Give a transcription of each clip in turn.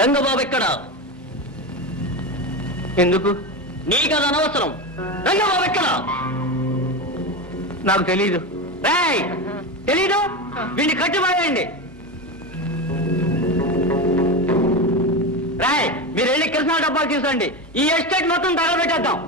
రంగబాబు ఎక్కడ? ఎందుకు? నీకది అనవసరం. రంగబాబు ఎక్కడ? నాకు తెలీదు. రాయ్, తెలీదు? వీడిని కట్టిపాయండి. రాయ్, మీరు వెళ్ళి కృష్ణా డబ్బాలు తీసుకోండి. ఈ ఎస్టేట్ మొత్తం తగలబెట్టేద్దాం.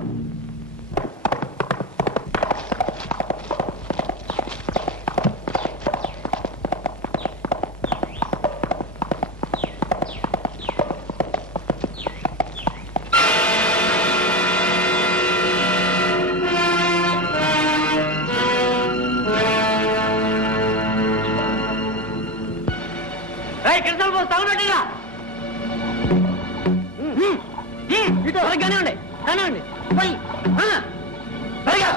కానివ్వండి కానివ్వండి పోయి సరిగా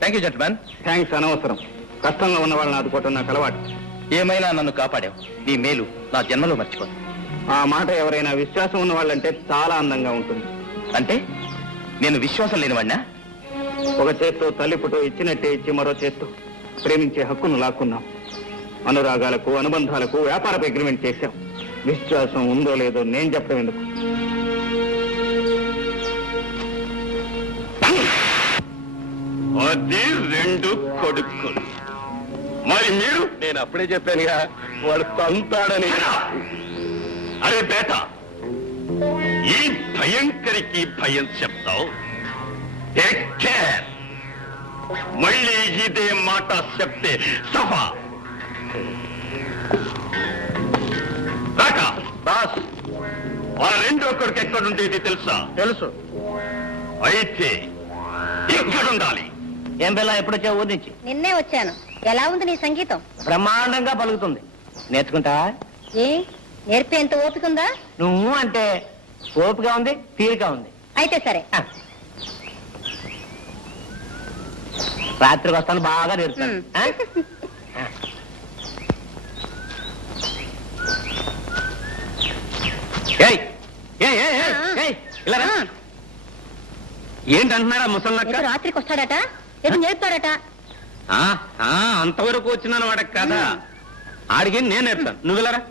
థ్యాంక్ యూ జెంట్మెన్. థ్యాంక్స్ అనవసరం. కష్టంగా ఉన్న వాళ్ళని ఆదుకోవటం నాకు అలవాటు. ఏమైనా నన్ను కాపాడావు. నీ మేలు నా జన్మలో మర్చిపోను. ఆ మాట ఎవరైనా విశ్వాసం ఉన్న వాళ్ళంటే చాలా అందంగా ఉంటుంది. అంటే నేను విశ్వాసం లేనివాడినా? ఒక చేత్తో తల్లి పుటో ఇచ్చినట్టే ఇచ్చి మరో చేత్తో ప్రేమించే హక్కును లాక్కున్నాం. అనురాగాలకు అనుబంధాలకు వ్యాపారపు అగ్రిమెంట్ చేశాం. విశ్వాసం ఉందో లేదో నేను చెప్పడం ఎందుకు? అది రెండు కొడుకులు. మరి మీరు? నేను అప్పుడే చెప్పానుగా వాడు తంతాడని. అరే బేట, ఈ భయంకరికి భయం చెప్తావు. Take care. మళ్ళీ ఇదే మాట చెప్తే సభ రాక. బాస్, ఆ రెండో కొడుకు ఎక్కడుండేది తెలుసా? తెలుసు. అయితే ఇక్కడుండాలి. ఏం పిల్ల, ఎప్పుడొచ్చావు ఊరి నుంచి? నిన్నే వచ్చాను. ఎలా ఉంది నీ సంగీతం? బ్రహ్మాండంగా పలుకుతుంది. నేర్చుకుంటా? ఏ నేర్పే ఎంత ఓపిక ఉందా? నువ్వు అంటే ఓపిక ఉంది, తీరిక ఉంది. అయితే సరే. రాత్రికి వస్తాను, బాగా నేర్పుతాను. ఏంటంటున్నారా ముసల్లక్క? రాత్రికి వస్తాడట, ఏదో నేర్పుతాడట. అంతవరకు వచ్చినాను వాడకి కదా. ఆడికి నేను నేర్పుతాను, నువ్వు వెళ్ళరా.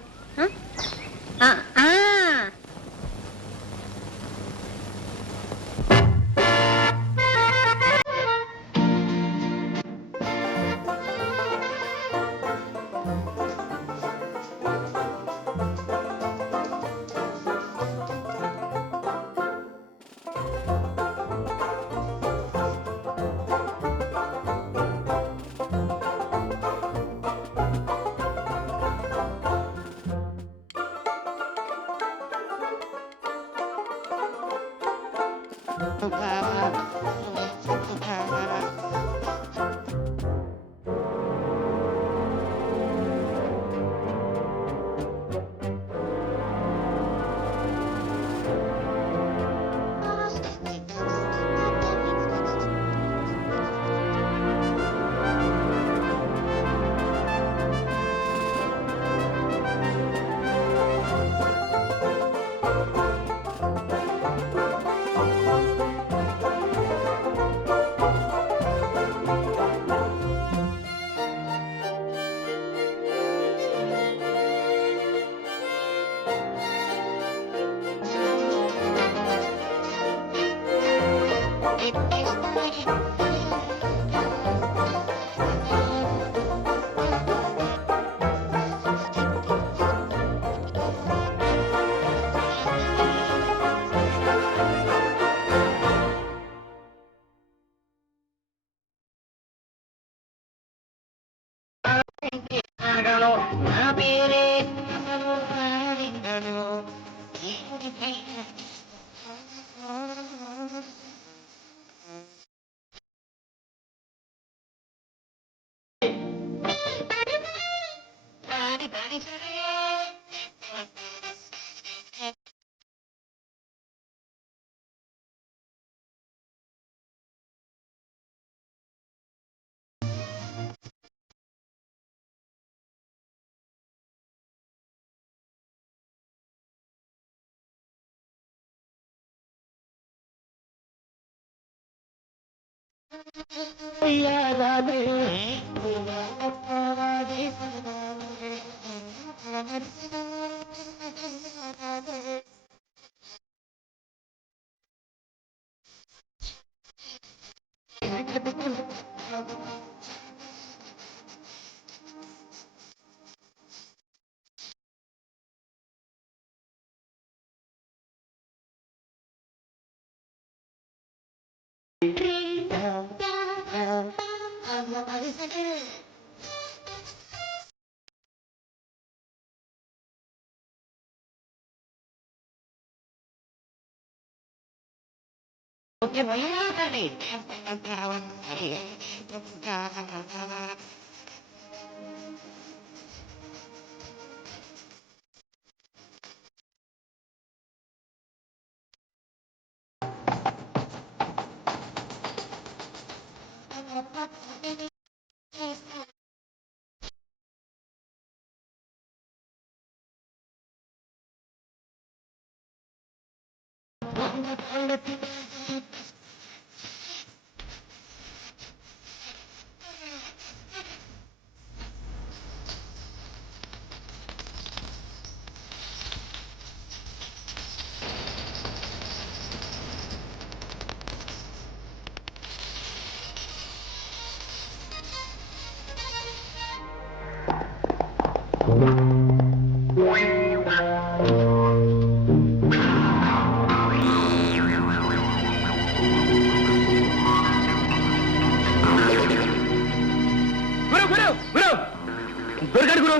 దొరికాడు గురు.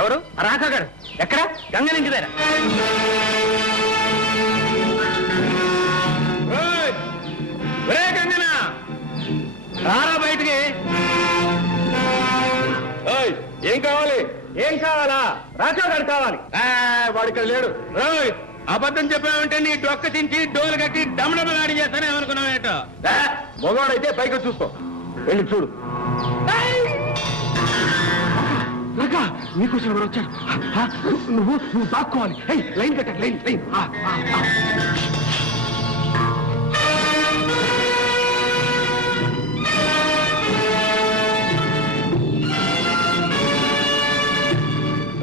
ఎవరు? రాకా గారు. ఎక్కడ? గంగ నుంచి దగ్గర. గంగనా రారా బయటికి. ఏం కావాలి? ఏం కావాలా? రాకా గారు కావాలి. వాడు ఇక్కడ లేడు. అబద్ధం చెప్పావంటే నీ డొక్క చించి డోలు కట్టి దమడమలాడి చేస్తానే అనుకున్నావేటో. మగవాడైతే పైకి చూసుకో. వెళ్ళి చూడు. నీకోసం ఎవరు వచ్చారు? నువ్వు దాక్కోవాలి. లైన్ కట్టాలి. Line line.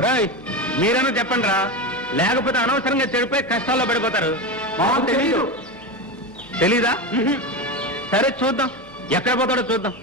రాయ్ మీరన్నా చెప్పండి రా, లేకపోతే అనవసరంగా చెడిపోయి కష్టాల్లో పడిపోతారు. తెలీదు. తెలీదా? సరే చూద్దాం, ఎక్కడ పోతాడో చూద్దాం.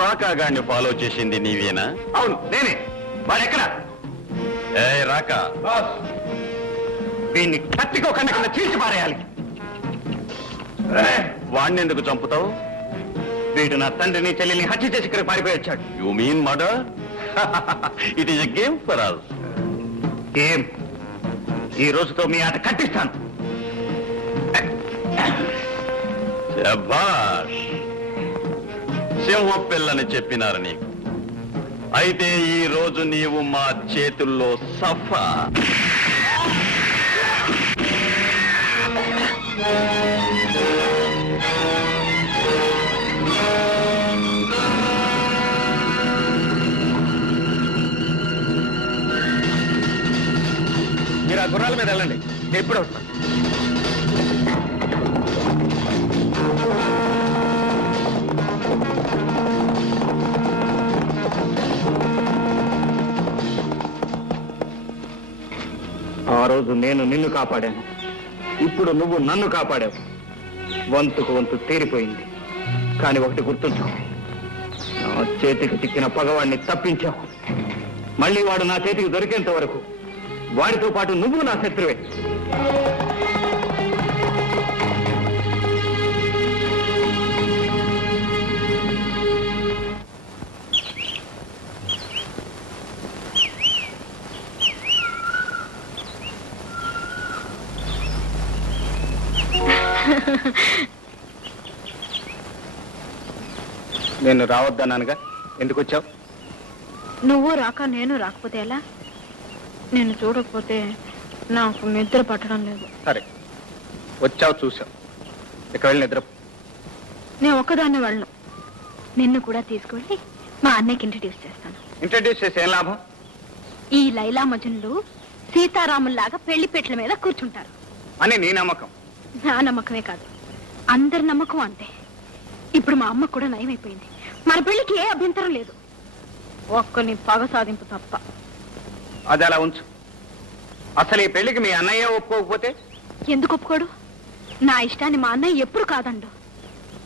రాకాగాన్ని ఫాలో చేసింది నీవేనా? అవును నేనే. వాడెక్కడ? ఏ రాకా, వీడిని కత్తికో కన్న కింద చీల్చి పారేయాలి. వాణ్ణి ఎందుకు చంపుతావు? వీడు నా తండ్రిని చెల్లిని హత్య చేసి ఇక్కడ పారిపోయి వచ్చాడు. You mean murder? It is a game for us. ఏం ఈ రోజుతో మీ ఆట కట్టిస్తాను. శభాష్, సింహం పిల్లని చెప్పినారు నీకు. అయితే ఈ రోజు నీవు మా చేతుల్లో సఫా. మీరు ఆ గుర్రాల మీద వెళ్ళండి, నేను ఎప్పుడు వస్తాను. ఆ రోజు నేను నిన్ను కాపాడాను, ఇప్పుడు నువ్వు నన్ను కాపాడావు. వంతుకు వంతు తీరిపోయింది. కానీ ఒకటి గుర్తుంచు, నా చేతికి చిక్కిన పగవాడిని తప్పించావు. మళ్ళీ వాడు నా చేతికి దొరికేంత వరకు వాడితో పాటు నువ్వు నా శత్రువే. నేను రావద్దన్నానుగా, ఎందుకు వచ్చావు? నువ్వు రాక నేను రాకపోతే ఎలా? నేను చూడకపోతే నాకు నిద్ర పట్టడం లేదు. సరే, వచ్చావు చూసావు, ఇక వెళ్ళి నిద్ర. నేను ఒక్కదాన్ని వెళ్ళను, నిన్ను కూడా తీసుకువెళ్ళి మా అన్నయ్యకి ఇంట్రడ్యూస్ చేస్తాను. ఇంట్రడ్యూస్ చేసి ఏం లాభం? ఈ లైలా మజనులు సీతారాముల్లాగా పెళ్లి పెట్ల మీద కూర్చుంటారు అని నీ నమ్మకం. నా నమ్మకమే కాదు, అందరి నమ్మకం అంతే. ఇప్పుడు మా అమ్మ కూడా నయమైపోయింది, మన పెళ్లికి ఏ అభ్యంతరం లేదు. ఒక్క నీ పగ సాధింపు తప్ప. అది అలా ఉంచు. అసలు ఈ పెళ్లికి మీ అన్నయ్య ఒప్పుకోకపోతే? ఎందుకు ఒప్పుకోడు? నా ఇష్టాన్ని మా అన్నయ్య ఎప్పుడు కాదండు.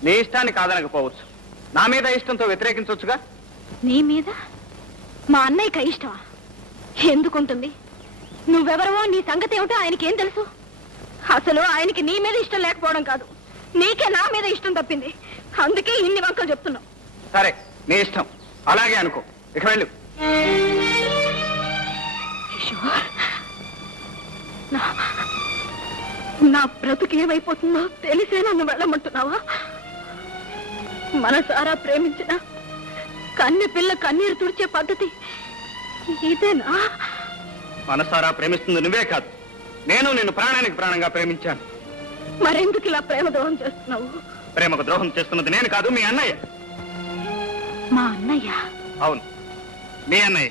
నీ ఇష్టాన్ని కాదనకపోవచ్చు, నా మీద ఇష్టంతో వ్యతిరేకించవచ్చుగా. నీ మీద మా అన్నయ్యకి ఇష్టమా? ఎందుకుంటుంది? నువ్వెవరవో, నీ సంగతి ఏమిటో ఆయనకేం తెలుసు? అసలు ఆయనకి నీ మీద ఇష్టం లేకపోవడం కాదు, నీకే నా మీద ఇష్టం తప్పింది. అందుకే ఇన్ని వంకలు చెప్తున్నావు. సరే, నీ ఇష్టం, అలాగే అనుకో. ఇక వెళ్ళు. నా బ్రతుకు ఏమైపోతుందో తెలిసే నన్ను వెళ్ళమంటున్నావా? మనసారా ప్రేమించిన కన్నె పిల్ల కన్నీరు తుడిచే పద్ధతి ఇదేనా? మనసారా ప్రేమిస్తుంది నువ్వే కాదు, నేను నిన్ను ప్రాణానికి ప్రాణంగా ప్రేమించాను. మరెందుకు ఇలా ప్రేమ ద్రోహం చేస్తున్నావు? ప్రేమకు ద్రోహం చేస్తున్నది నేను కాదు, మీ అన్నయ్య. మా అన్నయ్య? అవును, మీ అన్నయ్య.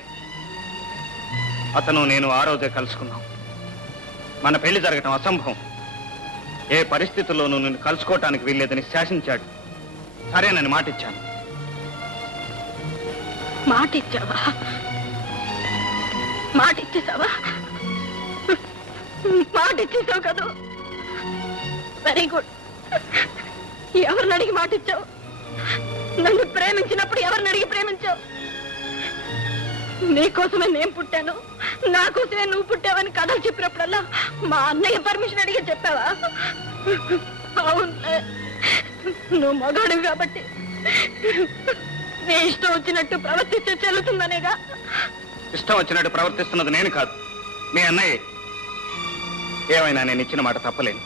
అతను నేను ఆ రోజే కలుసుకున్నాం. మన పెళ్లి జరగటం అసంభవం, ఏ పరిస్థితుల్లోనూ నిన్ను కలుసుకోవటానికి వీల్లేదని శాసించాడు. సరేనని మాటిచ్చాను. మాటిచ్చావా? మాటిచ్చేసావా? మాట ఇచ్చేసావు కదా. Very good. ఎవరిని అడిగి మాట ఇచ్చావు? నన్ను ప్రేమించినప్పుడు ఎవరిని అడిగి ప్రేమించావు? నీకోసమే నేను పుట్టాను, నా కోసమే నువ్వు పుట్టావని కథలు చెప్పినప్పుడల్లా మా అన్నయ్య పర్మిషన్ అడిగి చెప్పావా? అవునులే, నువ్వు మగాడివి కాబట్టి నీ ఇష్టం వచ్చినట్టు ప్రవర్తిస్తే చెల్లుతుందనేగా. ఇష్టం వచ్చినట్టు ప్రవర్తిస్తున్నది నేను కాదు, మీ అన్నయ్య. ఏమైనా నేను ఇచ్చిన మాట తప్పలేను.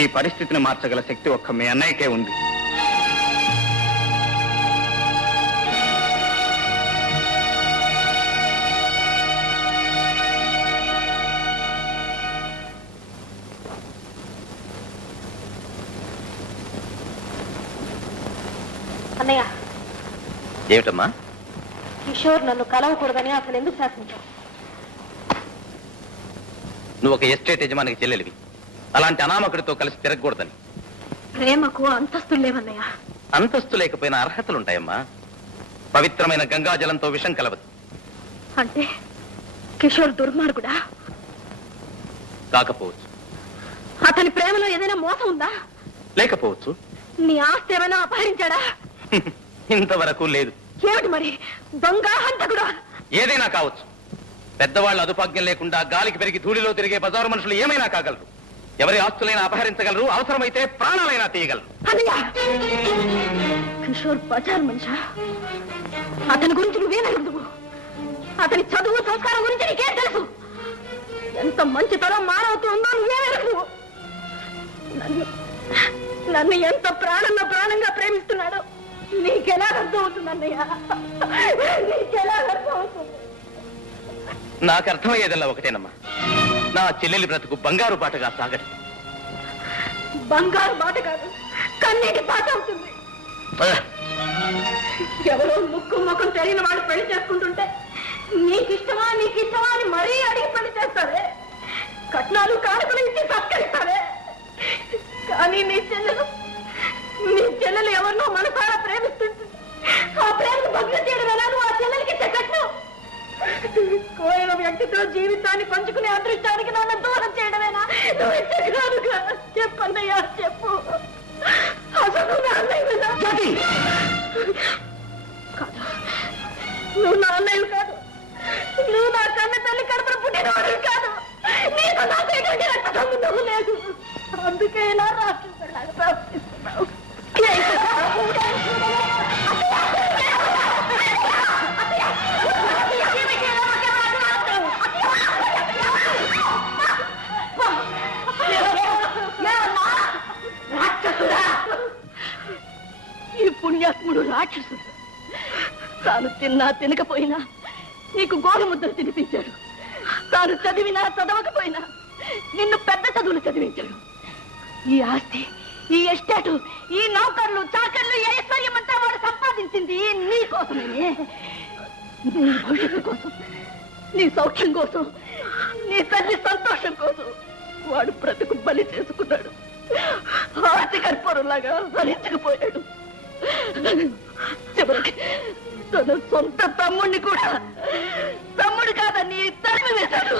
ఈ పరిస్థితిని మార్చగల శక్తి ఒక్క మీ అన్నయ్యకే ఉంది. అన్నయ్య, ఏమిటమ్మా? కిషోర్ నన్ను కలవకూడదని అసలు ఎందుకు శాసించావు? నువ్వు ఒక ఎస్టేట్ యజమానికి చెల్లెలివి, అలాంటి అనామకుడితో కలిసి తిరగకూడదని. ప్రేమకు అంతస్తులు లేవన్నయ్య. అంతస్తు లేకపోయినా అర్హతలుంటాయమ్మా. పవిత్రమైన గంగాజలంతో విషం కలవదు. అంటే కిషోర్ దుర్మార్గుడా? కాకపోవచ్చు. అతని ప్రేమలో ఏదైనా మోసం ఉందా? లేకపోవచ్చు. నీ ఆస్తి ఏమైనా అపహరించాడా? ఇంతవరకు లేదు. ఏమిటి మరి? దొంగ, హంతకుడా? ఏదైనా కావచ్చు. పెద్దవాళ్ళు అదుపాజ్ఞం లేకుండా గాలికి పెరిగి ధూళిలో తిరిగే బజారు మనుషులు ఏమైనా కాగలరు. ఎవరి ఆస్తులైనా అపహరించగలరు, అవసరమైతే ప్రాణాలైనా తీయగలరు. కిషోర్ బజార్ మనిషా? అతని గురించి నువ్వేనడుగు. అతని చదువు సంస్కారం గురించి నీకేం తెలుసు? ఎంత మంచితనం మానవత్వం ఉందో నువ్వేనడుగు. నన్ను ఎంత ప్రాణంగా ప్రేమిస్తున్నాడో నీకెలా అర్థం అవుతుందన్నయ్య? నీకెలా అర్థం అవుతుంది? నాకు అర్థమయ్యేదల్లా ఒకటేనమ్మా, నా చెల్లెలి బ్రతుకు బంగారు బాటగా సాగదు. బంగారు బాట కాదు, కన్నీటి బాట అవుతుంది. ఎవరో ముఖం తెలియని వాడు పెళ్లి చేసుకుంటుంటే నీకిష్టమా అని మరీ అడిగి పెళ్లి చేస్తారే. కట్నాలు కానుకలు ఇచ్చి సత్కరిస్తారే. కానీ నీ చెల్లెలు ఎవరినో మనసారా ప్రేమిస్తుంటుంది. ఆ ప్రేమను భగ్నం చేయడం ఎలా? నువ్వు ఆ చెల్లెలకి కట్నం. కోరిన వ్యక్తితో జీవితాన్ని పంచుకునే అదృష్టానికి నన్ను దూరం చేయడమేనా? నువ్వు ఇచ్చగానుగా చెప్పన్నయ్యా, చెప్పు. అసలు నా అన్నయ్య కాదు, నువ్వు నా అన్నయ్య కాదు. నువ్వు నా కన్న తల్లి కడుపున పుట్టినవాడు కాదు. నీకు నాకు ఎటువంటి రక్త సంబంధం లేదు. అందుకే ఇలా రాష్ట్రంలాగా ప్రవర్తిస్తున్నావు. ఈ పుణ్యాత్ముడు రాక్షసుడు. తాను తిన్నా తినకపోయినా నీకు గోరుముద్దలు తినిపించాడు. తాను చదివినా చదవకపోయినా నిన్ను పెద్ద చదువులు చదివించాడు. ఈ ఆస్తి, ఈ ఎస్టేటు, ఈ నౌకర్లు, చాకర్లు, ఐశ్వర్యం అంతా వాడు సంపాదించింది నీ కోసమే. నీ భవిష్యత్తు కోసం, నీ సౌఖ్యం కోసం, నీ తల్లి సంతోషం కోసం వాడు బ్రతుకు బలి చేసుకున్నాడు. ఆస్తి కర్పూరంలాగా భరించకపోయాడు. చివరికి తన సొంత తమ్ముడిని కూడా తమ్ముడు కాదని తరిమి వేశాడు.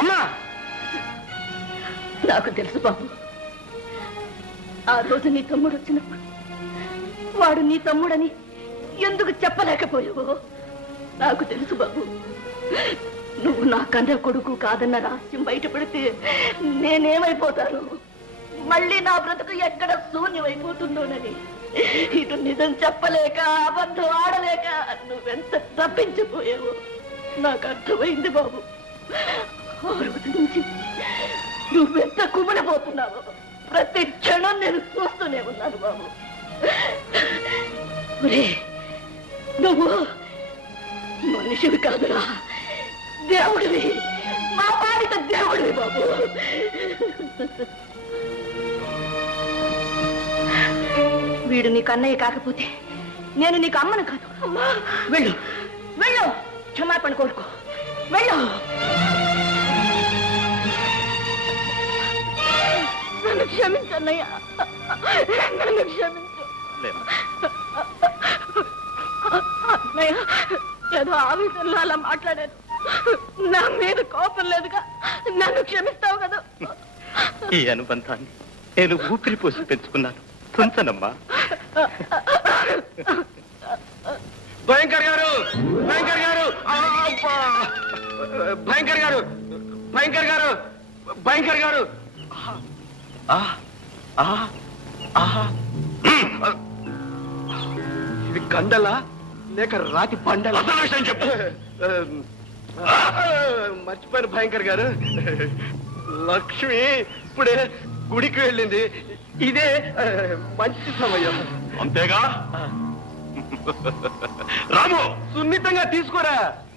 అమ్మా, నాకు తెలుసు బాబు. ఆ రోజు నీ తమ్ముడు వచ్చినప్పుడు వాడు నీ తమ్ముడని ఎందుకు చెప్పలేకపోయావో నాకు తెలుసు బాబు. నువ్వు నా కన్న కొడుకు కాదన్న రహస్యం బయటపడితే నేనేమైపోతాను? మళ్ళీ నా బ్రతుకు ఎక్కడ శూన్యమైపోతుందోనని ఇటు నిజం చెప్పలేక, అబద్ధం ఆడలేక నువ్వెంత తప్పించిపోయావో నాకు అర్థమైంది బాబు. ఆ రోజు నుంచి నువ్వెంత కుమిలిపోతున్నావో ప్రతి క్షణం నేను చూస్తూనే ఉన్నాను బాబు. నువ్వు మనిషివి కాదురా, దేవుడివి, మా పాలిట దేవుడివి బాబు. వీడు నీకు అన్నయ్య కాకపోతే నేను నీకు అమ్మను కాదు. అమ్మా, వెళ్ళు వెళ్ళు, క్షమాపణ కోరుకో, వెళ్ళు. నన్ను క్షమించన్నయ్యా, నన్ను క్షమించు. అన్నయ్య ఏదో ఆవేశంలో అలా మాట్లాడాను. నా మీద కోపం లేదుగా, నన్ను క్షమిస్తావు కదా? ఈ అనుబంధాన్ని నేను ఊపిరి పోసి పెంచుకున్నాను, తుంచనమ్మా. భయంకర్ గారు, భయంకర్ గారు, భయంకర్ గారు, భయంకర్ గారు, భయంకర్ గారు. ఇది కండలా లేక రాతి పండల? విషయం చెప్పు. మర్చిపోయాను భయంకర్ గారు. లక్ష్మి ఇప్పుడే గుడికి వెళ్ళింది. ఇదే మంచి సమయం. అంతేగా రాము, సున్నితంగా తీసుకోరా.